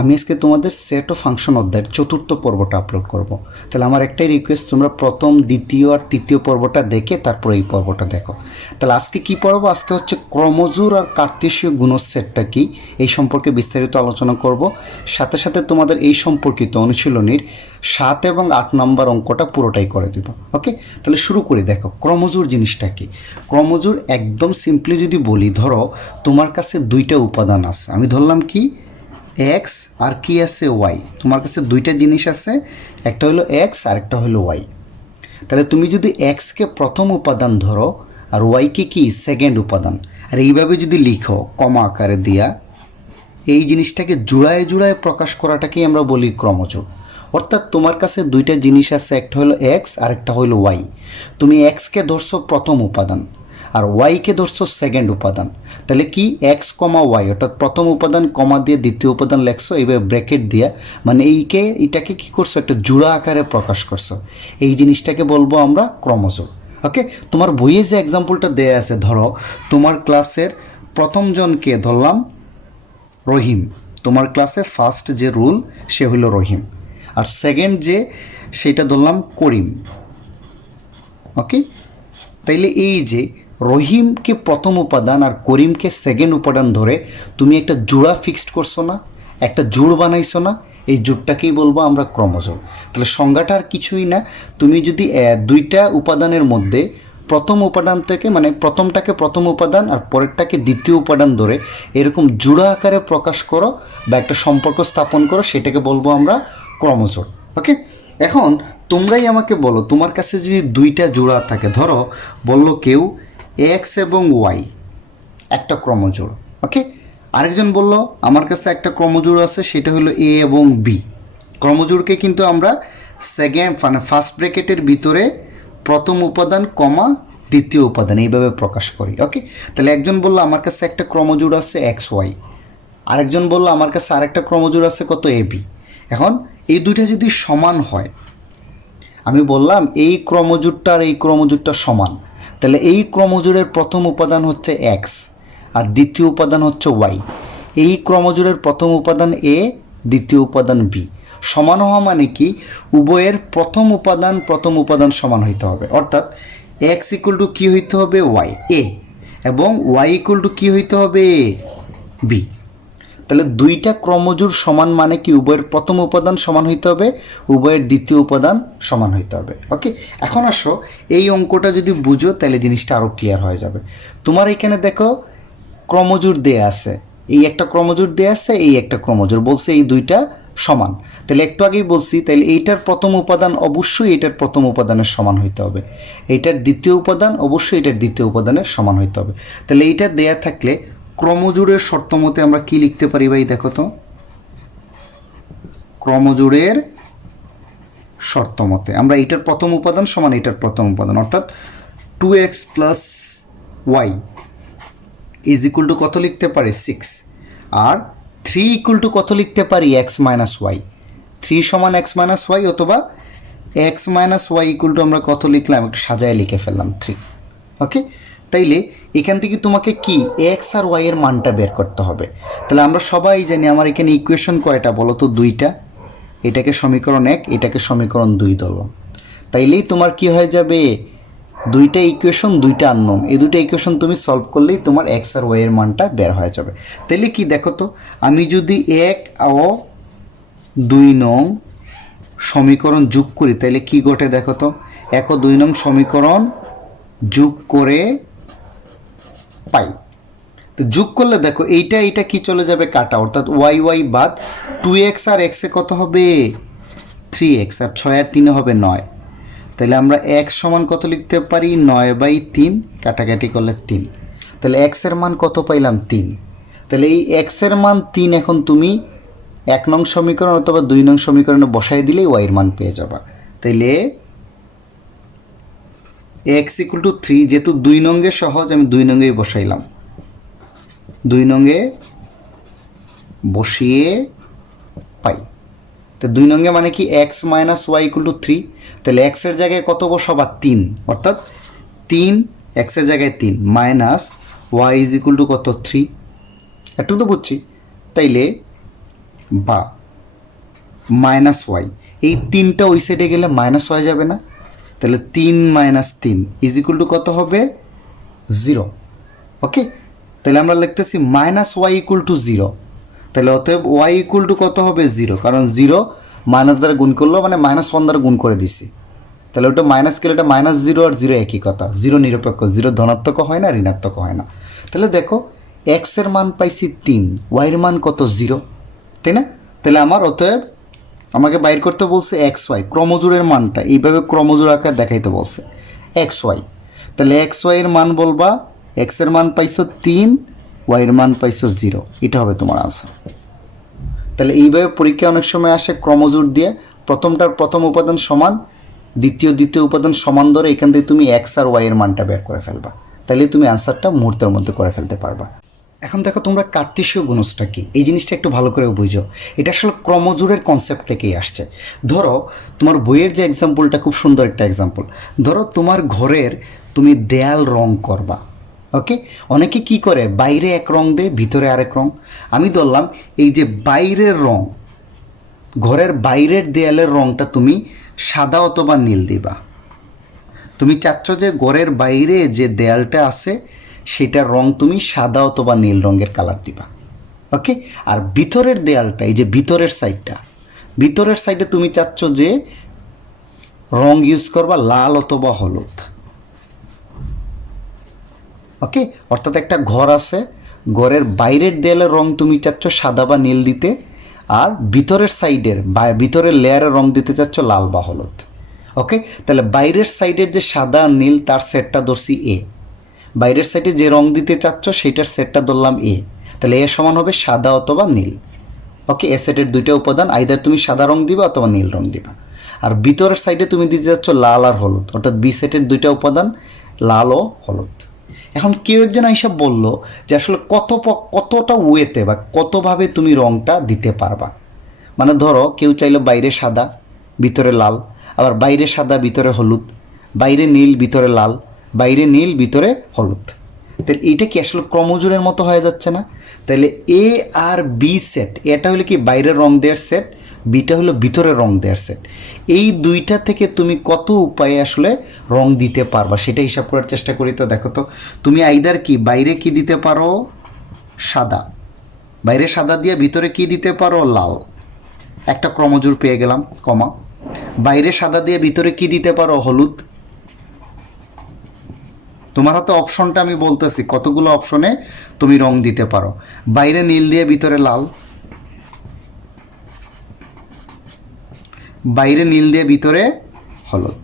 আমি আজকে তোমাদের সেট ও ফাংশন অধ্যায়ের চতুর্থ পর্বটা আপলোড করব। তাহলে আমার একটাই রিকোয়েস্ট, তোমরা প্রথম, দ্বিতীয় আর তৃতীয় পর্বটা দেখে তারপর এই পর্বটা দেখো। তাহলে আজকে কি পড়বো? আজকে হচ্ছে ক্রমজোড় আর কার্তেশীয় গুণজ সেটটা কি, এই সম্পর্কে বিস্তারিত আলোচনা করব। সাথে সাথে তোমাদের এই সম্পর্কিত অনুশীলনীর 7 এবং 8 নম্বর অঙ্কটা পুরোটাই করে দিব। ওকে, তাহলে শুরু করি। দেখো ক্রমজোড় জিনিসটা কি। ক্রমজোড় একদম সিম্পলি যদি বলি, ধরো তোমার কাছে দুইটা উপাদান আছে, আমি ধরলাম কি এক্স আর কি আছে ওয়াই। তোমার কাছে দুইটা জিনিস আছে, একটা হলো এক্স আর একটা হলো ওয়াই। তাহলে তুমি যদি এক্সকে প্রথম উপাদান ধরো আর ওয়াইকে কি সেকেন্ড উপাদান, আর এইভাবে যদি লিখো কমা আকারে দিয়া, এই জিনিসটাকে জোড়ায় জোড়ায় প্রকাশ করাটাকেই আমরা বলি ক্রমজোড়। অর্থাৎ তোমার কাছে দুইটা জিনিস আছে, একটা হলো এক্স আর একটা হলো ওয়াই। তুমি এক্সকে ধরছো প্রথম উপাদান আর ওয়াইকে ধরছো সেকেন্ড উপাদান। তাহলে কি এক্স কমা ওয়াই, অর্থাৎ প্রথম উপাদান কমা দিয়ে দ্বিতীয় উপাদান লেখছো এইভাবে ব্র্যাকেট দিয়া, মানে এটাকে কি করছো, একটা জোড়া আকারে প্রকাশ করছো। এই জিনিসটাকে বলবো আমরা ক্রমজোড়। ওকে, তোমার বইয়ে যে এক্সাম্পলটা দেয়া আছে, ধরো তোমার ক্লাসের প্রথম জনকে ধরলাম রহিম, তোমার ক্লাসে ফার্স্ট যে রুল সে হলো রহিম, আর সেকেন্ড যে সেটা ধরলাম করিম। ওকে, তাইলে এই যে রহিমকে প্রথম উপাদান আর করিমকে সেকেন্ড উপাদান ধরে তুমি একটা জোড়া ফিক্সড করছো না, একটা জোড় বানাইছো না, এই জোড়টাকেই বলবো আমরা ক্রমজোড়। তাহলে সংজ্ঞাটা আর কিছুই না, তুমি যদি দুইটা উপাদানের মধ্যে প্রথম উপাদান থেকে, মানে প্রথমটাকে প্রথম উপাদান আর পরেরটাকে দ্বিতীয় উপাদান ধরে এরকম জোড়া আকারে প্রকাশ করো বা একটা সম্পর্ক স্থাপন করো, সেটাকে বলবো আমরা ক্রমজোড়। ওকে, এখন তোমরাই আমাকে বলো, তোমার কাছে যদি দুইটা জোড়া থাকে, ধরো বললো কেউ এক্স এবং ওয়াই একটা ক্রমজোড়। ওকে, আরেকজন বলল আমার কাছে একটা ক্রমজোড় আছে, সেটা হলো এ এবং বি। ক্রমজোড়কে কিন্তু আমরা সেকেন্ড মানে ফার্স্ট ব্র্যাকেটের ভিতরে প্রথম উপাদান কমা দ্বিতীয় উপাদান এইভাবে প্রকাশ করি। ওকে, তাহলে একজন বলল আমার কাছে একটা ক্রমজোড় আছে এক্স ওয়াই, আরেকজন বলল আমার কাছে আরেকটা ক্রমজোড় আছে কত এ বি। এখন এই দুইটা যদি সমান হয়, আমি বললাম এই ক্রমজোড়টা আর এই ক্রমজোড়টা সমান, তাহলে এই ক্রমজোড়ের প্রথম উপাদান হচ্ছে এক্স আর দ্বিতীয় উপাদান হচ্ছে ওয়াই। এই ক্রমজোড়ের প্রথম উপাদান এ, দ্বিতীয় উপাদান বি। সমান হওয়া মানে কি, উভয়ের প্রথম উপাদান সমান হইতে হবে। অর্থাৎ এক্স ইকুয়াল টু কী হইতে হবে, ওয়াই এ, এবং ওয়াই ইকুয়াল টু কী হইতে হবে, বি। তাহলে দুইটা ক্রমজোড় সমান মানে কি, উভয়ের প্রথম উপাদান সমান হইতে হবে, উভয়ের দ্বিতীয় উপাদান সমান হইতে হবে। ওকে, এখন আসো এই অঙ্কটা যদি বুঝো তাহলে জিনিসটা আরও ক্লিয়ার হয়ে যাবে। তোমার এখানে দেখো ক্রমজোড় দেয়া আছে, এই একটা ক্রমজোড় দেয়া আছে, এই একটা ক্রমজোড় বলছে এই দুইটা সমান। তাহলে একটু আগেই বলছি, তাহলে এইটার প্রথম উপাদান অবশ্যই এটার প্রথম উপাদানের সমান হইতে হবে, এইটার দ্বিতীয় উপাদান অবশ্যই এটার দ্বিতীয় উপাদানের সমান হইতে হবে। তাহলে এইটা দেয়া থাকলে ক্রমজোড়ের শর্ত মতে আমরা কি লিখতে পারি ভাই, দেখো তো। ক্রমজোড়ের শর্ত মতে আমরা এটার প্রথম উপাদান সমান এটার প্রথম উপাদান, অর্থাৎ 2x plus y is equal to কত লিখতে পারি, 6। আর 3 ইকুয়াল টু কত লিখতে পারি, এক্স মাইনাস ওয়াই। 3 সমান এক্স মাইনাস ওয়াই, অথবা x minus y equal to আমরা কত লিখলাম, একটু সাজায় লিখে ফেললাম 3। ওকে, তাইলে এখান থেকে তোমাকে কি এক্স আর ওয়াই এর মানটা বের করতে হবে। তাহলে আমরা সবাই জানি আমার এখানে ইকুয়েশন কয়টা বলো তো, দুইটা। এটাকে সমীকরণ 1, এটাকে সমীকরণ 2 ধরলাম। তাইলেই তোমার কি হয়ে যাবে, দুইটা ইকুয়েশন, দুইটা আননোন, এই দুইটা ইকুয়েশন তুমি সলভ করলেই তোমার এক্স আর ওয়াই এর মানটা বের হয়ে যাবে। তাইলে কি দেখো তো, আমি যদি 1 ও 2 নং সমীকরণ যোগ করি তাইলে কি ঘটে দেখো তো, 1 ও 2 নং সমীকরণ যোগ করে পাই। তো যোগ করলে দেখো এইটা এইটা কি চলে যাবে কাটা, অর্থাৎ ওয়াই ওয়াই বাদ, 2x আর x এ কত হবে, 3x, আর 6 আর 3 হবে 9। তাহলে আমরা x সমান কত লিখতে পারি, 9/3, কাটাকাটি করলে 3। তাহলে x এর মান কত পাইলাম, 3। তাহলে এই x এর মান 3 এখন তুমি 1 নং সমীকরণ অথবা 2 নং সমীকরণে বসাই দিলেই y এর মান পেয়ে যাবা। তাইলে x ইকুয়াল টু 3, যেহেতু 2 নঙ্গে সহজ আমি 2 নঙ্গেই বসাইলাম, 2 নঙ্গে বসিয়ে পাই। তো 2 নঙ্গে মানে কি x minus y equal to 3। তাহলে এক্সের জায়গায় কত বসাবা, 3, অর্থাৎ 3 এক্সের জায়গায় 3 minus y is equal to কত, 3। একটু তো বুঝছি। তাইলে বা মাইনাস ওয়াই, এই তিনটা ওই সাইডে গেলে মাইনাস ওয়াই যাবে না? তাহলে 3 - 3 ইজ ইকুয়াল টু কত হবে? 0। ওকে, তাহলে আমরা লিখতেছি মাইনাস ওয়াই ইকুয়াল টু 0। তাহলে অতএব ওয়াই ইকুয়াল টু কত হবে? 0, কারণ 0 মাইনাস দ্বারা গুণ করলো মানে -1 দ্বারা গুণ করে দিছি। তাহলে ওটা মাইনাস গেলে এটা -0 আর 0 একই কথা, 0 নিরপেক্ষ, 0 ধনাত্মক হয় না ঋণাত্মক হয় না। তাহলে দেখো এক্সের মান পাইছি 3, ওয়াইয়ের মান কত? 0, তাই না? তাহলে আমার অতএব আমাকে বাইর করতে বলছে এক্স ওয়াই, ক্রমজোড়ের মানটা এইভাবে ক্রমজোড় আকার দেখাইতে বলছে এক্স ওয়াই। তাহলে এক্স ওয়াইয়ের মান বলবা, এক্সের মান পাইছো 3, ওয়াইয়ের মান পাইছো 0, এটা হবে তোমার আনসার। তাহলে এইভাবে পরীক্ষা অনেক সময় আসে ক্রমজোড় দিয়ে, প্রথমটার প্রথম উপাদান সমান, দ্বিতীয় উপাদান সমান ধরে এখান থেকে তুমি এক্স আর ওয়াইয়ের মানটা বের করে ফেলবা, তাহলে তুমি আনসারটা মুহূর্তের মধ্যে করে ফেলতে পারবা। এখন দেখো তোমরা কার্তেশীয় গুণজটা কি, এই জিনিসটা একটু ভালো করে বুঝো। এটা আসলে ক্রমজোড়ের কনসেপ্ট থেকেই আসছে। ধরো তোমার বইয়ের যে এক্সাম্পলটা খুব সুন্দর একটা এক্সাম্পল, ধরো তোমার ঘরের তুমি দেয়াল রং করবা। ওকে, অনেকে কি করে বাইরে এক রং দেয় ভিতরে আরেক রং। আমি ধরলাম এই যে বাইরের রং, ঘরের বাইরের দেয়ালের রংটা তুমি সাদা অথবা নীল দিবা। তুমি চাচ্ছ যে ঘরের বাইরে যে দেয়ালটা আছে সেটার রং তুমি সাদা অথবা নীল রঙের কালার দিবা। ওকে, আর ভিতরের দেয়ালটা, এই যে ভিতরের সাইডে তুমি চাচ্ছ যে রং ইউজ করবা লাল অথবা হলুদ। ওকে, অর্থাৎ একটা ঘর আছে, ঘরের বাইরের দেয়ালের রং তুমি চাচ্ছ সাদা বা নীল দিতে, আর ভিতরের সাইডের বা ভিতরের লেয়ারের রং দিতে চাচ্ছ লাল বা হলুদ। ওকে, তাহলে বাইরের সাইডের যে সাদা নীল তার সেটটা ধরছি এ, বাইরের সাইডে যে রং দিতে চাচ্ছ সেটার সেটটা ধরলাম এ, তাহলে এ সমান হবে সাদা অথবা নীল। ওকে, এ সেটের দুইটা উপাদান, আইদার তুমি সাদা রং দিবা অথবা নীল রং দিবা। আর ভিতরের সাইডে তুমি দিতে চাচ্ছ লাল আর হলুদ, অর্থাৎ বি সেটের দুইটা উপাদান লাল ও হলুদ। এখন কেউ একজন হিসাব বলল যে আসলে কতটা ওয়েতে বা কতভাবে তুমি রংটা দিতে পারবা। মানে ধরো কেউ চাইলো বাইরে সাদা ভিতরে লাল, আবার বাইরে সাদা ভিতরে হলুদ, বাইরে নীল ভিতরে লাল, বাইরে নীল ভিতরে হলুদ। তাহলে এইটা কি আসলে ক্রমজোড়ের মতো হয়ে যাচ্ছে না? তাহলে এ আর বি সেট, এটা হলো কি বাইরের রং দেওয়ার সেট, বিটা হলো ভিতরের রং দেওয়ার সেট। এই দুইটা থেকে তুমি কত উপায়ে আসলে রং দিতে পারবা সেটা হিসাব করার চেষ্টা করি। তো দেখো তো, তুমি আইদার কি বাইরে কি দিতে পারো? সাদা, বাইরে সাদা দিয়ে ভিতরে কি দিতে পারো? লাল, একটা ক্রমজোড় পেয়ে গেলাম, কমা। বাইরে সাদা দিয়ে ভিতরে কি দিতে পারো? হলুদ। তোমার হাতে অপশনটা আমি বলতেছি কতগুলো অপশনে তুমি রং দিতে পারো। বাইরে নীল দিয়ে ভিতরে লাল, বাইরে নীল দিয়ে ভিতরে হলুদ।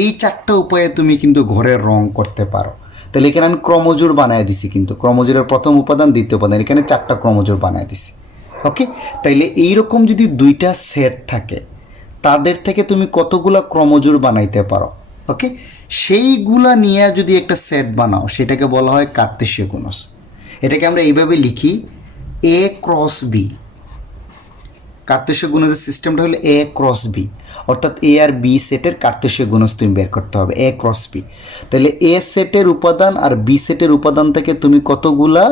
এই চারটা উপায়ে তুমি কিন্তু ঘরের রং করতে পারো। তাহলে এখানে আমি ক্রমজোড় বানায় দিছি, কিন্তু ক্রমজোড়ের প্রথম উপাদান দ্বিতীয় উপাদান, এখানে চারটা ক্রমজোড় বানায় দিছি। ওকে, তাইলে এইরকম যদি দুইটা সেট থাকে তাদের থেকে তুমি কতগুলা ক্রমজোড় বানাইতে পারো। ওকে, সেইগুলা নিয়ে যদি একটা সেট বানাও সেটাকে বলা হয় কার্তেশীয় গুণজ। এটাকে আমরা এইভাবে লিখি এ ক্রস বি। কার্তেশীয় গুণজের সিস্টেমটা হলো এ ক্রস বি, অর্থাৎ এ আর বি সেটের কার্তেশীয় গুণজ তুমি বের করতে হবে এ ক্রস বি। তাহলে এ সেটের উপাদান আর বি সেটের উপাদান থেকে তুমি কতগুলা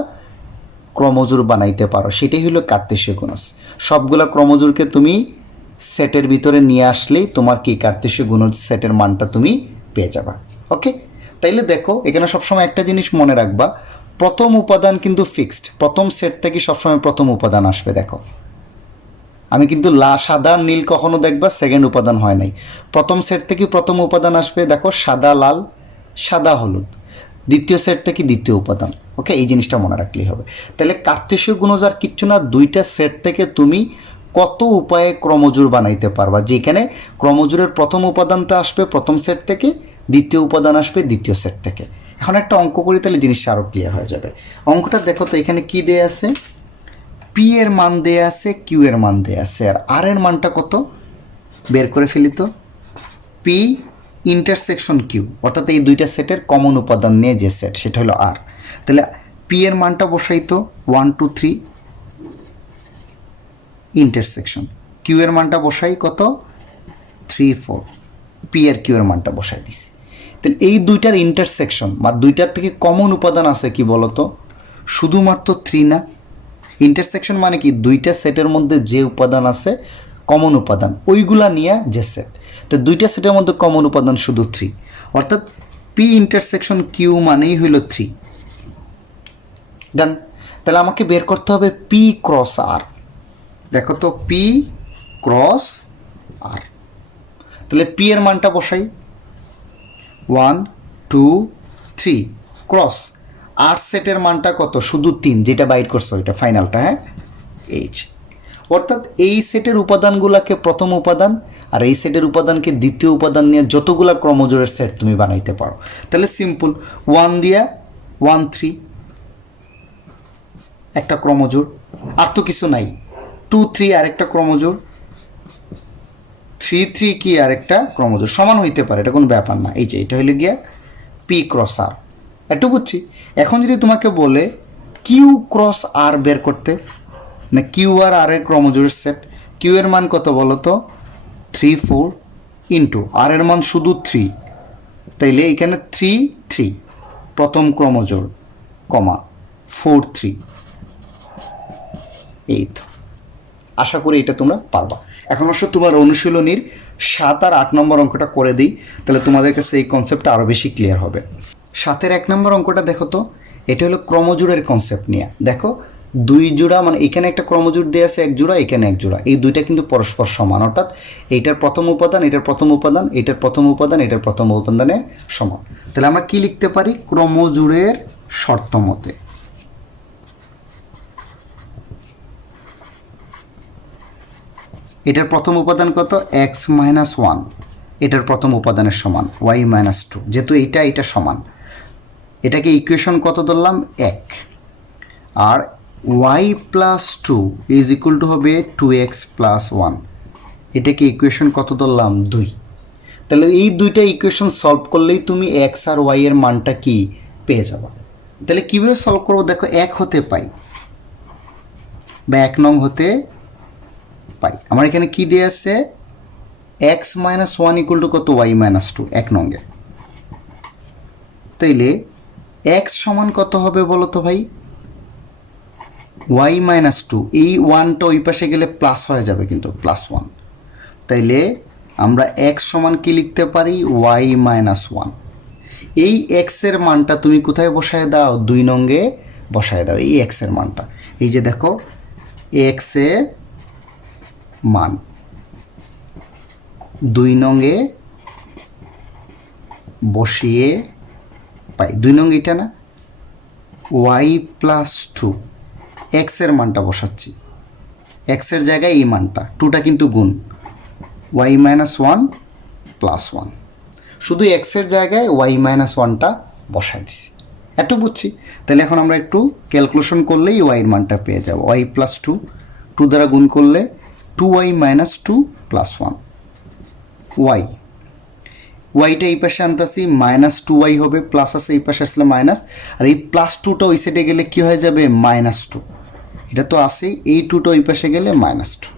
ক্রমজোড় বানাইতে পারো সেটাই হলো কার্তেশীয় গুণজ। সবগুলা ক্রমজোড়কে তুমি সেটের ভিতরে নিয়ে আসলেই তোমার কি কার্তেশীয় গুণজ সেটের মানটা তুমি পেয়ে যাবা। ওকে, তাইলে দেখো এখানে সবসময় একটা জিনিস মনে রাখবা, প্রথম উপাদান কিন্তু ফিক্সড, প্রথম সেট থেকে সবসময় প্রথম উপাদান আসবে। দেখো আমি কিন্তু সাদা নীল কখনো দেখবা সেকেন্ড উপাদান হয় নাই, প্রথম সেট থেকে প্রথম উপাদান আসবে। দেখো সাদা লাল, সাদা হলুদ, দ্বিতীয় সেট থেকে দ্বিতীয় উপাদান। ওকে, এই জিনিসটা মনে রাখলেই হবে। তাহলে কার্তেশীয় গুণজ আর কিচ্ছু না, দুইটা সেট থেকে তুমি কত উপায়ে ক্রমজোড় বানাইতে পারবা, যেখানে ক্রমজোড়ের প্রথম উপাদানটা আসবে প্রথম সেট থেকে, দ্বিতীয় উপাদান আসবে দ্বিতীয় সেট থেকে। এখন একটা অঙ্ক করি, তাহলে জিনিসটা আরও ক্লিয়ার হয়ে যাবে। অঙ্কটা দেখো তো, এখানে কি দেয়া আছে? পি এর মান দেয়া আছে, কিউ এর মান দেয়া আছে, আর এর মানটা কত বের করে ফেলি তো। পি ইন্টারসেকশন কিউ, অর্থাৎ এই দুইটা সেটের কমন উপাদান নিয়ে যে সেট সেটা হলো আর। তাহলে পি এর মানটা বসাই তো 1 2 3 ইন্টারসেকশন, কিউ এর মানটা বসাই কত 3 4, পি আর কিউ এর মানটা বসাই দিছি। তাহলে এই দুইটার ইন্টারসেকশন বা দুইটার থেকে কমন উপাদান আছে কি বলতো? শুধুমাত্র 3 না, ইন্টারসেকশন মানে কি দুইটা সেটের মধ্যে যে উপাদান আছে কমন উপাদান ওইগুলা নিয়ে যে সেট। তো দুইটা সেটের মধ্যে কমন উপাদান শুধু 3, অর্থাৎ পি ইন্টারসেকশন কিউ মানেই হইল 3। ডান। তাহলে আমাকে বের করতে হবে পি ক্রস আর। দেখো তো পি ক্রস আর, তাহলে পি এর মানটা বসাই 1 2 3 ক্রস আর সেটের মানটা কত শুধু 3, যেটা বাইর করছো এটা ফাইনালটা, হ্যাঁ এইচ। অর্থাৎ এই সেটের উপাদানগুলোকে প্রথম উপাদান আর এই সেটের উপাদানকে দ্বিতীয় উপাদান নিয়ে যতগুলা ক্রমজোড়ের সেট তুমি বানাইতে পারো। তাহলে সিম্পল 1 দিয়া 1 3 একটা ক্রমজোড়, আর তো কিছু নাই। 2 3 আরেকটা ক্রমজোড়, 3 3 কি আরেকটা ক্রমজোড়, সমান হইতে পারে, এটা কোনো ব্যাপার না। এই যে এটা হইলে গিয়া পি ক্রস আর, একটু বুঝছি। এখন যদি তোমাকে বলে কিউ ক্রস আর বের করতে, না কিউ আর আর এর ক্রমজোড়ের সেট, কিউ এর মান কত বলো তো 3 4 ইন্টু আর এর মান শুধু 3, তাইলে এখানে 3 3 প্রথম ক্রমজোড় কমা 4 3, এই তো। আশা করি এটা তোমরা পারবা। এখন অবশ্য তোমার অনুশীলনীর 7 আর 8 নম্বর অঙ্কটা করে দিই, তাহলে তোমাদের কাছে এই কনসেপ্টটা আরও বেশি ক্লিয়ার হবে। 7-এর 1 নম্বর অঙ্কটা দেখো তো, এটা হলো ক্রমজোড়ের কনসেপ্ট নিয়ে। দেখো 2 জোড়া, মানে এখানে একটা ক্রমজোড় দেওয়া আছে 1 জোড়া, এখানে 1 জোড়া, এই দুইটা কিন্তু পরস্পর সমান, অর্থাৎ এইটার প্রথম উপাদান, এটার প্রথম উপাদান, এটার প্রথম উপাদান, এটার প্রথম উপাদানের সমান। তাহলে আমরা কি লিখতে পারি, ক্রমজোড়ের শর্ত মতে এটার প্রথম উপাদান কত x মাইনাস 1, এটার প্রথম উপাদানের সমান y মাইনাস 2, যেহেতু এটা সমান, এটাকে ইকুয়েশন কত ধরলাম 1, আর y plus 2 is equal two হবে 2x প্লাস 1, এটাকে ইকুয়েশন কত ধরলাম 2। তাহলে এই দুইটা ইকুয়েশন সলভ করলেই তুমি x আর y এর মানটা কি পেয়ে যাবে। তাহলে কীভাবে সলভ করবো, দেখো 1 হতে পাই বা 1 নং হতে পাই। আমার এখানে কি দিয়ে আছে x মাইনাস 1 ইকুয়াল টু কত y মাইনাস 2 1 নঙ্গে। তাইলে x সমান কত হবে বলো তো ভাই, y মাইনাস 2, এই 1টা ওই পাশে গেলে প্লাস হয়ে যাবে কিন্তু প্লাস 1। তাইলে আমরা x সমান কি লিখতে পারি y মাইনাস 1। এই x এর মানটা তুমি কোথায় বসায় দাও, 2 নঙ্গে বসায় দাও এই x এর মানটা। এই যে দেখো x এর মান 2 নঙ্গে বসিয়ে পাই, 2 নং এটা না, y প্লাস 2 x এর মানটা বসাচ্ছি, x এর জায়গায় এই মানটা, 2টা কিন্তু গুণ, y মাইনাস 1 প্লাস 1, শুধু x এর জায়গায় y মাইনাস 1টা বসাই দিছি, একটু বুঝছি। তাহলে এখন আমরা একটু ক্যালকুলেশন করলেই y এর মানটা পেয়ে যাব, y প্লাস 2, 2 দ্বারা গুণ করলে 2y মাইনাস 2 প্লাস 1 y, ওয়াইটা এই পাশে আনতেছি মাইনাস 2y হবে, প্লাস আছে এই পাশে আসলে মাইনাস, আর এই প্লাস 2টা ওই সাইডে গেলে কি হয়ে যাবে মাইনাস 2, এটা তো আসেই, এই 2টা ওই পাশে গেলে মাইনাস 2।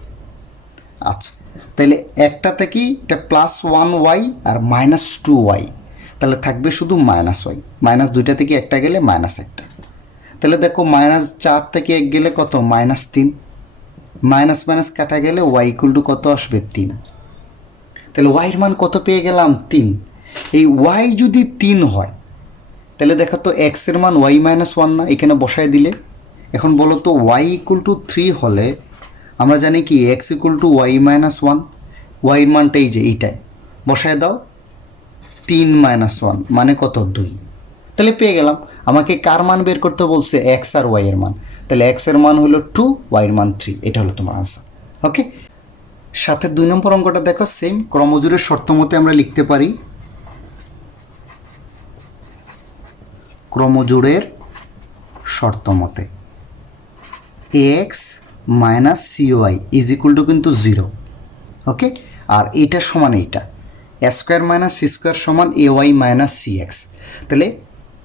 আচ্ছা, তাহলে একটা থেকেই এটা প্লাস 1y আর মাইনাস 2y, তাহলে থাকবে শুধু মাইনাস y, মাইনাস 2টা থেকে একটা গেলে মাইনাস 1টা। তাহলে দেখো মাইনাস 4 থেকে 1 গেলে কত মাইনাস 3, মাইনাস মাইনাস কাটা গেলে y ইকুয়াল টু কত আসবে 3। তাহলে y এর মান কত পেয়ে গেলাম 3। এই y যদি 3 হয় তাহলে দেখো তো x এর মান y মাইনাস 1 না, এখানে বসায় দিলে। এখন বলো তো y ইকুয়াল টু 3 হলে আমরা জানি কি x equal to y minus 1, y এর মানটা এই যে এইটায় বসায় দাও, 3 মাইনাস 1 মানে কত 2। তাহলে পেয়ে গেলাম। আমাকে কার মান বের করতে বলছে, x আর y এর মান, তাহলে x এর মান হলো 2, y এর মান 3, এটা হলো তোমার আনসার। ওকে, সাথে 2 নম্বর অঙ্কটা দেখো, সেম ক্রমজোড়ের শর্ত মতে আমরা লিখতে পারি, ক্রমজোড়ের শর্ত মতে ax minus cy is equal to কিন্তু 0। ওকে, আর এইটা সমান এইটা a square minus c square সমান ay মাইনাস cx। তাহলে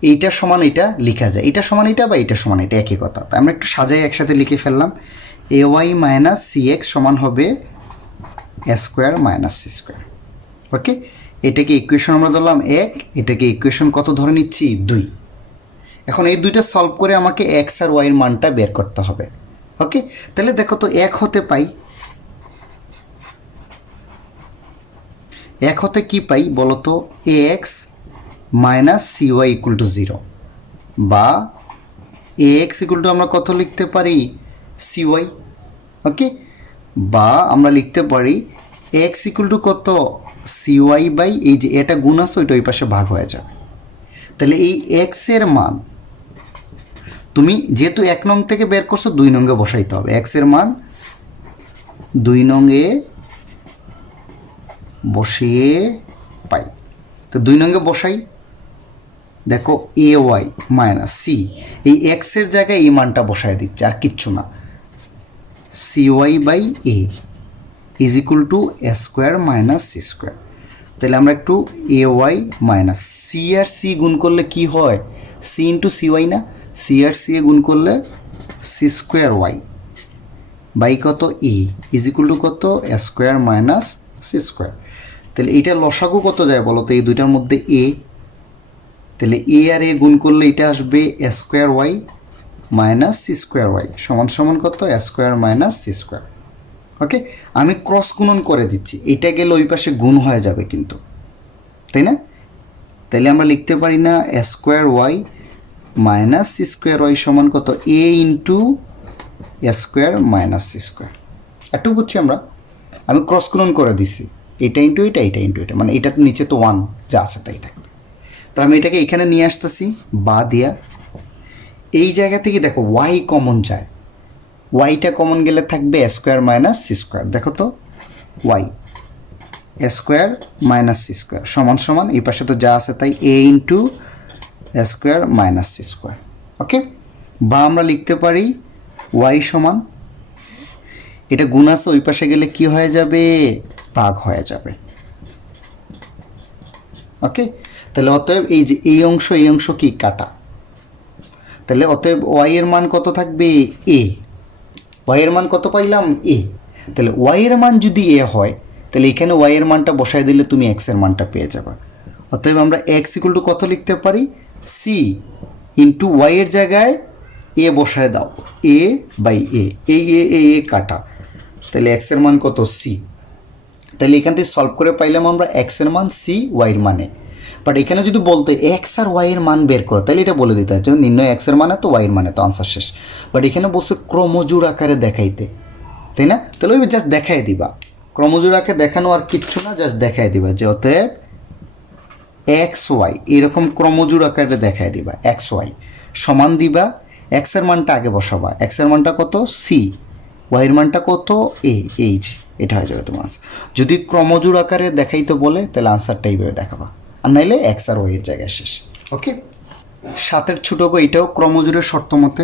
এইটা সমান এইটা লেখা যায়, এটা সমান এইটা বা এইটা সমান এটা একই কথা। তাই আমরা একটু সাজাই একসাথে লিখে ফেললাম, ay মাইনাস cx সমান হবে a square minus c square. Okay, এটাকে ইকুয়েশন আমরা ধরলাম 1, এটাকে ইকুয়েশন কত ধরে নিচ্ছি 2। এখন এই দুইটা সলভ করে আমাকে x আর y এর মানটা বের করতে হবে। ওকে, তাহলে দেখো তো এক হতে পাই, এক হতে কি পাই বলো তো, a x minus c y equal to 0, বা এ এক্স ইকুয়াল টু আমরা কত লিখতে পারি, সি ওয়াই। ওকে, বা আমরা লিখতে পারি এক্স ইকুয়াল টু কত, সি ওয়াই বাই এই যে এটা গুণ আছে ওইটা ওই পাশে ভাগ হয়ে যাবে। তাহলে এই এক্সের মান তুমি যেহেতু 1 নং থেকে বের করছো 2 নঙ্গে বসাইতে হবে, এক্সের মান 2 নঙ্গে বসিয়ে পাই। তো 2 নঙ্গে বসাই, দেখো এ ওয়াই মাইনাস সি, এই এক্সের জায়গায় এই মানটা বসায় দিচ্ছে আর কিচ্ছু না, c y by a is equal to a square minus c square. তাহলে আমরা একটু এ ওয়াই মাইনাস সি আর সি গুণ করলে কি হয়, সি ইন্টু সি ওয়াই না, সি আর সি এ গুণ করলে সি স্কোয়ার ওয়াই বাই কত এ ইজ ইকুয়াল টু কত, a square minus c square. তাহলে এইটা লসাগু কত যায় বলো তো এই দুইটার মধ্যে এ, তাহলে এ আর এ গুণ করলে এটা আসবে a square y minus c square y সমান সমান কত, a square minus c square. Okay, আমি ক্রস গুণন করে দিচ্ছি, এটা গেলে ওই পাশে গুণ হয়ে যাবে কিন্তু, তাই না? তাইলে আমরা লিখতে পারি না a square y minus c square y সমান কত, a into a square minus c square. একটু বুঝছি আমরা, আমি ক্রস গুণন করে দিছি, এটা ইন্টু এটা, এটা ইন্টু এটা, মানে এটা নিচে তো 1 যা আছে তাই থাকবে। তো আমি এটাকে এখানে নিয়ে আসতেছি বা দিয়া, এই জায়গা থেকে দেখো ওয়াই কমন যায়, ওয়াইটা কমন গেলে থাকবে এ স্কোয়ার মাইনাস সি স্কোয়ার। দেখো তো Y A square minus c square সমান সমান এই পাশে তো যা আছে তাই এ into a square minus c square. ওকে, বা আমরা লিখতে পারি ওয়াই সমান, এটা গুণ আছে ওই পাশে গেলে কি হয়ে যাবে, ভাগ হয়ে যাবে। ওকে, তাহলে অতএব এই যে এই অংশ কি কাটা, তাহলে অতএব ওয়াই এর মান কত থাকবে, এ, ওয়াই এর মান কত পাইলাম, এ। তাহলে ওয়াই এর মান যদি এ হয় তাহলে এখানে ওয়াই এর মানটা বসায় দিলে তুমি এক্স এর মানটা পেয়ে যাবে। অতএব আমরা এক্স ইকুয়াল টু কত লিখতে পারি, সি ইন্টু ওয়াই এর জায়গায় এ বসায় দাও, এ বাই এ, এই এ কাটা, তাহলে এক্স এর মান কত, সি। তাহলে এখান থেকে সলভ করে পাইলাম আমরা এক্স এর মান সি ওয়াইয়ের মানে। বাট এখানে যদি বলতো এক্স আর ওয়াইয়ের মান বের করো তাহলে এটা বলে দিতে হয়, নির্ণয় এক্স এর মানে তো ওয়াইয়ের মানে, তো আনসার শেষ। বাট এখানে বলছে ক্রমজোড় আকারে দেখাইতে, তাই না? তাহলে ওই জাস্ট দেখাই দিবা, ক্রমজোড় আকারে দেখানো আর কিচ্ছু না, জাস্ট দেখাই দিবা যে অতএব এক্স ওয়াই এরকম ক্রমজোড় আকারে দেখাই দিবা, এক্স ওয়াই সমান দিবা, এক্স এর মানটা আগে বসাবা, এক্স এর মানটা কত, সি, ওয়াইয়ের মানটা কত, এ, এইচ, এটা হয়ে যাবে তোমার আনসার। যদি ক্রমজোড় আকারে দেখাইতে বলে তাহলে আনসারটা এইভাবে দেখাবা, আর নাইলে এক্স আর ওয়াইয়ের জায়গায় শেষ। ওকে, 7 ছোট গো, এটাও ক্রমজোড়ের শর্ত মতে।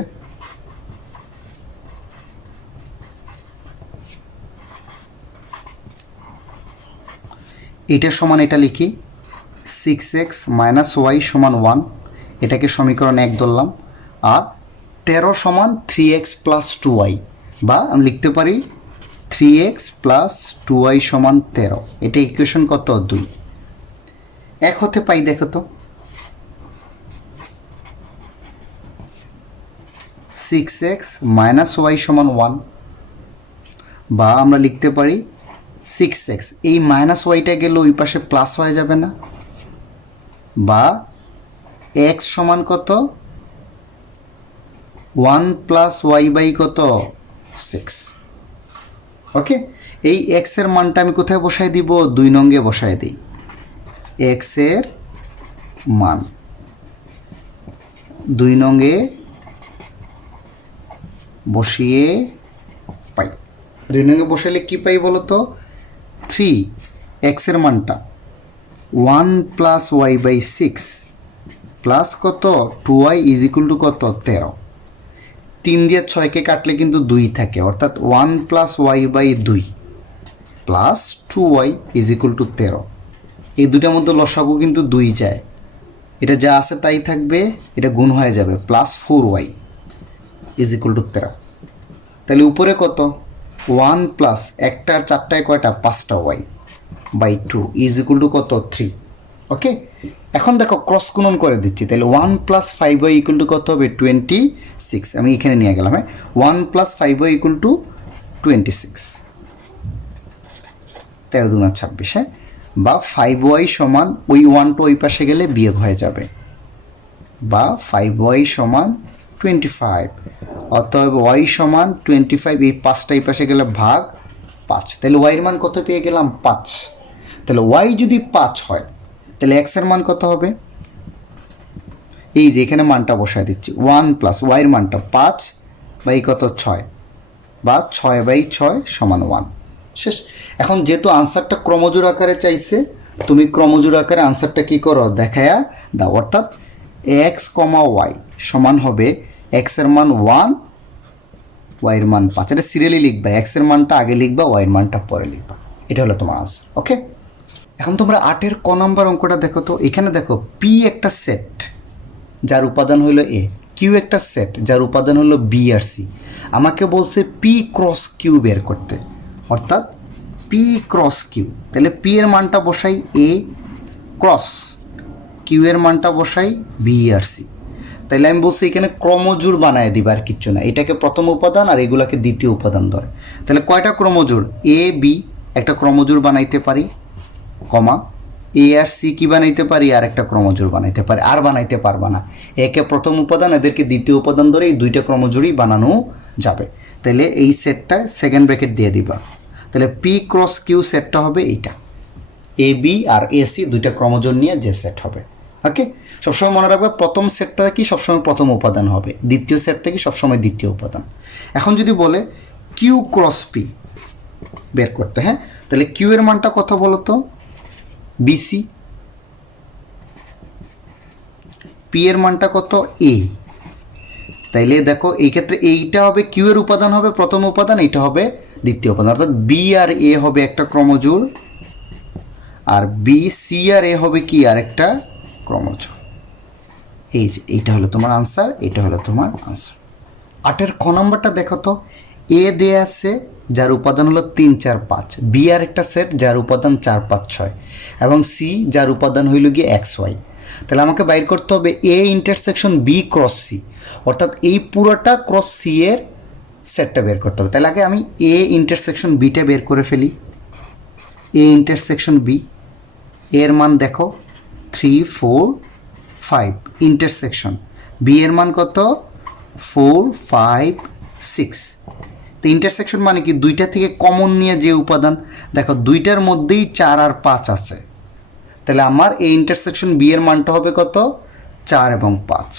এটা সমান এটা লিখি 6x মাইনাস ওয়াই সমান 1, এটাকে সমীকরণ 1 ধরলাম। আর 13 সমান 3x প্লাস 2y, বা আমি লিখতে পারি 3x প্লাস 2y সমান 13, এটা ইকুয়েশন কত, 2। এক হতে পাই দেখো তো 6x মাইনাস ওয়াই সমান 1, বা আমরা লিখতে পারি 6x, এই মাইনাস ওয়াইটা গেলে ওই পাশে প্লাস হয়ে যাবে না, বা x সমান কত, 1 প্লাস ওয়াই বাই কত, 6। ওকে, এই x এর মানটা আমি কোথায় বসায় দিব, 2 নঙ্গে বসায় দিই, x এর মান 2 নঙ্গে বসিয়ে পাই। 2 নঙ্গে বসাইলে কি পাই বলো তো, 3x এর মানটা 1 প্লাস ওয়াই বাই 6 প্লাস কত, 2y ইজ ইকুয়াল টু কত, 13। 3 দিয়ে 6কে কাটলে কিন্তু 2 থাকে, অর্থাৎ 1 plus y by 2 plus 2y is equal to 13। এই দুটার মধ্যে লসাগু কিন্তু 2 যায়, এটা যা আছে তাই থাকবে, এটা গুণ হয়ে যাবে, plus 4y is equal to 13। তাহলে উপরে কত, 1 প্লাস একটা আর 4টায় কয়টা, 5টা y by 2 is equal to কত, 3। ওকে, এখন দেখো ক্রস গুণন করে দিচ্ছি, তাহলে 1 প্লাস 5y ইকুয়াল টু কত হবে 26। আমি এখানে নিয়ে গেলাম, হ্যাঁ 1 প্লাস 5y ইকুয়াল টু 26, 13 দুনা 26, হ্যাঁ, বা 5y সমান ওই 1টা ওই পাশে গেলে বিয়োগ হয়ে যাবে, বা 5y সমান 25, অতএব y সমান 25, এই 5টা এই পাশে গেলে ভাগ 5, তাহলে y এর মান কত পেয়ে গেলাম 5। তাহলে y যদি 5 হয় তাহলে x এর মান কত হবে, এই যে এখানে মানটা বসায় দিচ্ছি 1 প্লাস y এর মানটা 5 বাই কত 6, বা 6/6 সমান 1, শেষ। এখন যেহেতু আনসারটা ক্রমজোড় আকারে চাইছে, তুমি ক্রমজোড় আকারে আনসারটা কি করো দেখায়া দাও, অর্থাৎ x, y সমান হবে x এর মান 1, y এর মান 5, এটা সিরিয়ালি লিখবা, x এর মানটা আগে লিখবা, y এর মানটা পরে লিখবা, এটা হলো তোমার আনসার। ওকে, এখন তোমরা 8-এর ক নাম্বার অঙ্কটা দেখো তো, এখানে দেখো পি একটা সেট যার উপাদান হলো এ, কিউ একটা সেট যার উপাদান হলো বি আর সি, আমাকে বলছে পি ক্রস কিউ বের করতে, অর্থাৎ পি ক্রস কিউ, তাহলে পি এর মানটা বসাই এ ক্রস কিউ এর মানটা বসাই বি আর সি, তাহলে আমি বলছি এখানে ক্রমজোড় বানায় দিবা, আর কিচ্ছু না, এটাকে প্রথম উপাদান আর এগুলাকে দ্বিতীয় উপাদান ধরে, তাহলে কয়টা ক্রমজোড় এ বি একটা ক্রমজোড় বানাইতে পারি, কমা এ আর সি কি বানাইতে পারি আর একটা ক্রমজোড় বানাইতে পারি, আর বানাইতে পারবা না, একে প্রথম উপাদান এদেরকে দ্বিতীয় উপাদান ধরে এই দুইটা ক্রমজোড়ই বানানো যাবে, তাহলে এই সেটটা সেকেন্ড ব্র্যাকেট দিয়ে দিবা, তাহলে পি ক্রস কিউ সেটটা হবে এইটা, A B R A C দুইটা ক্রমজোড় নিয়ে যে সেট হবে। ওকে, সবসময় মনে রাখবে প্রথম সেটটা কি সবসময় প্রথম উপাদান হবে, দ্বিতীয় সেটটা কি সবসময় দ্বিতীয় উপাদান। এখন যদি বলে কিউ ক্রস পি বের করতে, হ্যাঁ, তাহলে কিউ এর মানটা কত বলো তো বিসি, পি এর মানটা কত এ, তাইলে দেখো এই ক্ষেত্রে এইটা হবে কিউ এর উপাদান হবে প্রথম উপাদান, এইটা হবে দ্বিতীয় উপাদান, অর্থাৎ বি আর এ হবে একটা ক্রমজোড়, আর বি সি আর এ হবে কি আর একটা ক্রমজোড়, এই যে এইটা হলো তোমার আনসার, এটা হলো তোমার আনসার। 8-এর খ নাম্বারটা দেখো তো, এ দেয়া আছে যার উপাদান হলো 3 4 5, বি আর একটা সেট যার উপাদান 4 5 6, এবং সি যার উপাদান হইল গিয়ে এক্স ওয়াই, তাহলে আমাকে বাইর করতে হবে A intersection B cross C, অর্থাৎ এই পুরোটা ক্রস সি এর সেটটা বের করতে হবে। তাহলে আগে আমি এ ইন্টারসেকশন বিটা বের করে ফেলি, এ ইন্টারসেকশন বি, এর মান দেখো 3 4 5, ইন্টারসেকশন বি এর মান কত 4 5 6, তো ইন্টারসেকশন মানে কি দুইটা থেকে কমন নিয়ে যে উপাদান, দেখো দুইটার মধ্যেই 4 আর 5 আছে, তাহলে আমার এই ইন্টারসেকশন বি এর মানটা হবে কত 4 এবং 5।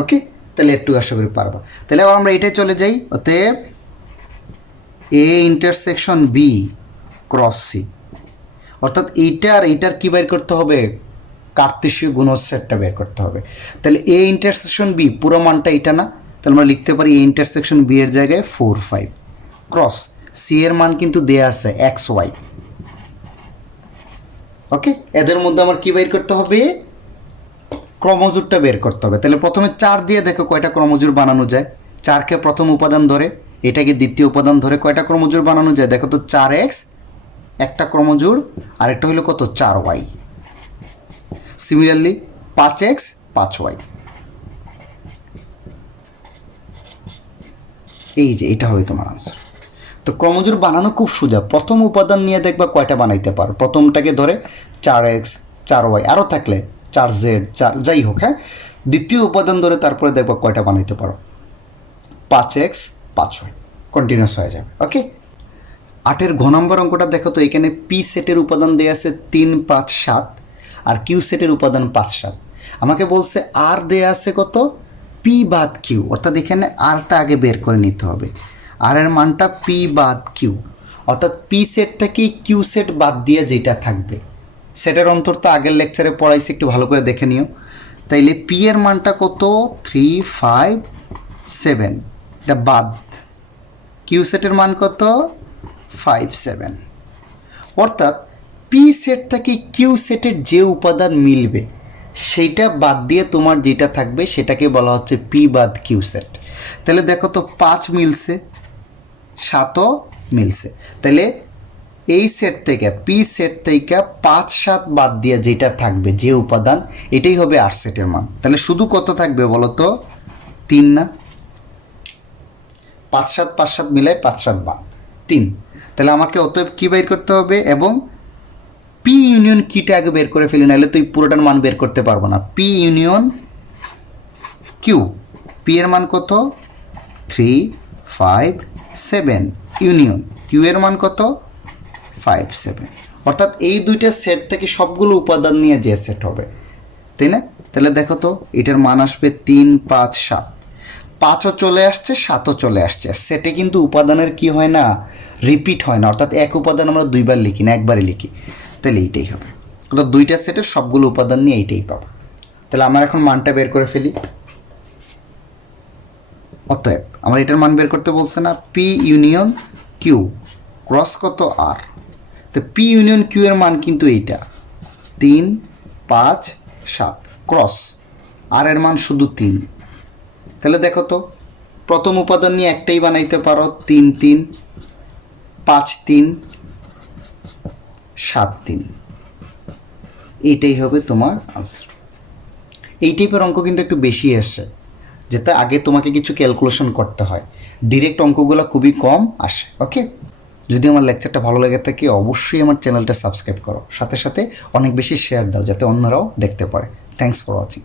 ওকে, তাহলে একটু আশা করি পারবা, তাহলে আবার আমরা এটাই চলে যাই, অতএব A intersection B cross C, অর্থাৎ এইটা আর এইটার কি বের করতে হবে কার্তেশীয় গুণজ সেটটা বের করতে হবে, তাহলে এ ইন্টারসেকশন বি পুরো মানটা এটা না, তাহলে আমরা লিখতে পারি এ ইন্টারসেকশন বি এর জায়গায় 4 5 ক্রস সি এর মান কিন্তু দেয়া আছে এক্স ওয়াই। ওকে, এদের মধ্যে আমার কি বের করতে হবে ক্রমজোড়টা বের করতে হবে, তাহলে প্রথমে 4 দিয়ে দেখো কয়টা ক্রমজোড় বানানো যায়, 4কে প্রথম উপাদান ধরে এটাকে দ্বিতীয় উপাদান ধরে কয়টা ক্রমজোড় বানানো যায়, দেখো তো 4x একটা ক্রমজোড়, আর একটা হলো কত 4y, সিমিলারলি 5x 5y, এই যে এটা হবে তোমার আনসার। তো ক্রমজোড় বানানো খুব সোজা, প্রথম উপাদান নিয়ে দেখবা কয়টা বানাইতে পারো, প্রথমটাকে ধরে 4x 4y, আরও থাকলে 4z 4 যাই হোক, হ্যাঁ, দ্বিতীয় উপাদান ধরে তারপরে দেখবা কয়টা বানাইতে পারো 5x 5y, কন্টিনিউয়াস হয়ে যাবে। ওকে, 8-এর ঘ নম্বর অঙ্কটা দেখো তো, এখানে পি সেটের উপাদান দেওয়া আছে 3 5 7, আর কিউ সেটের উপাদান 5 7, আমাকে বলছে আর দেয়া আছে কত পি বাদ কিউ, অর্থাৎ এখানে আরটা আগে বের করে নিতে হবে, আর এর মানটা পি বাদ কিউ, অর্থাৎ পি সেট থেকে কিউ সেট বাদ দিয়ে যেটা থাকবে, সেটের অন্তর তো আগের লেকচারে পড়াইছে, একটু ভালো করে দেখে নিও, তাইলে পি এর মানটা কত 3 5 7, এটা বাদ, কিউ সেটের মান কত 5 7, অর্থাৎ পি সেট থেকে কিউ সেটের যে উপাদান মিলবে সেইটা বাদ দিয়ে তোমার যেটা থাকবে সেটাকে বলা হচ্ছে পি বাদ কিউ সেট। তাহলে দেখো তো 5 মিলছে 7ও মিলছে, তাহলে এই সেট থেকে পি সেট থেকে 5 7 বাদ দিয়ে যেটা থাকবে যে উপাদান এটাই হবে আর সেটের মান। তাহলে শুধু কত থাকবে বলো তো? 3 না? 5 7 মিলাই 5 7 বাদ 3। তাহলে আমাকে অতএব কী বের করতে হবে, এবং পি ইউনিয়ন কিটা আগে বের করে ফেলি, নাহলে তুই পুরোটার মান বের করতে পারবো না। পি ইউনিয়ন কিউ, পি এর মান কত? 3 5 7, ইউনিয়ন কিউ এর মান কত? 5 7। অর্থাৎ এই দুইটা সেট থেকে সবগুলো উপাদান নিয়ে যে সেট হবে, তাই না? তাহলে দেখো তো এটার মান আসবে 3 5 7, 5ও চলে আসছে 7ও চলে আসছে। সেটে কিন্তু উপাদানের কি হয় না, রিপিট হয় না, অর্থাৎ এক উপাদান আমরা দুইবার লিখি না, একবারে লিখি। তাহলে এইটাই হবে, অর্থাৎ দুইটা সেটের সবগুলো উপাদান নিয়ে এইটাই পাবো। তাহলে আমার এখন মানটা বের করে ফেলি। অতএব আমার এটার মান বের করতে বলছে না, পি ইউনিয়ন কিউ ক্রস কত আর। তো পি ইউনিয়ন কিউ এর মান কিন্তু এইটা 3 5 7 ক্রস আর এর মান শুধু 3। তাহলে দেখো তো প্রথম উপাদান নিয়ে একটাই বানাইতে পারো, 3 3 5 3 7 3, এইটাই হবে তোমার আনসার। এই টাইপের অঙ্ক কিন্তু একটু বেশি আসে, যেটা আগে তোমাকে কিছু ক্যালকুলেশন করতে হয়। ডিরেক্ট অঙ্কগুলো খুবই কম আসে। ওকে, যদি আমার লেকচারটা ভালো লেগে থাকে অবশ্যই আমার চ্যানেলটা সাবস্ক্রাইব করো, সাথে সাথে অনেক বেশি শেয়ার দাও যাতে অন্যরাও দেখতে পারে। Thanks for watching.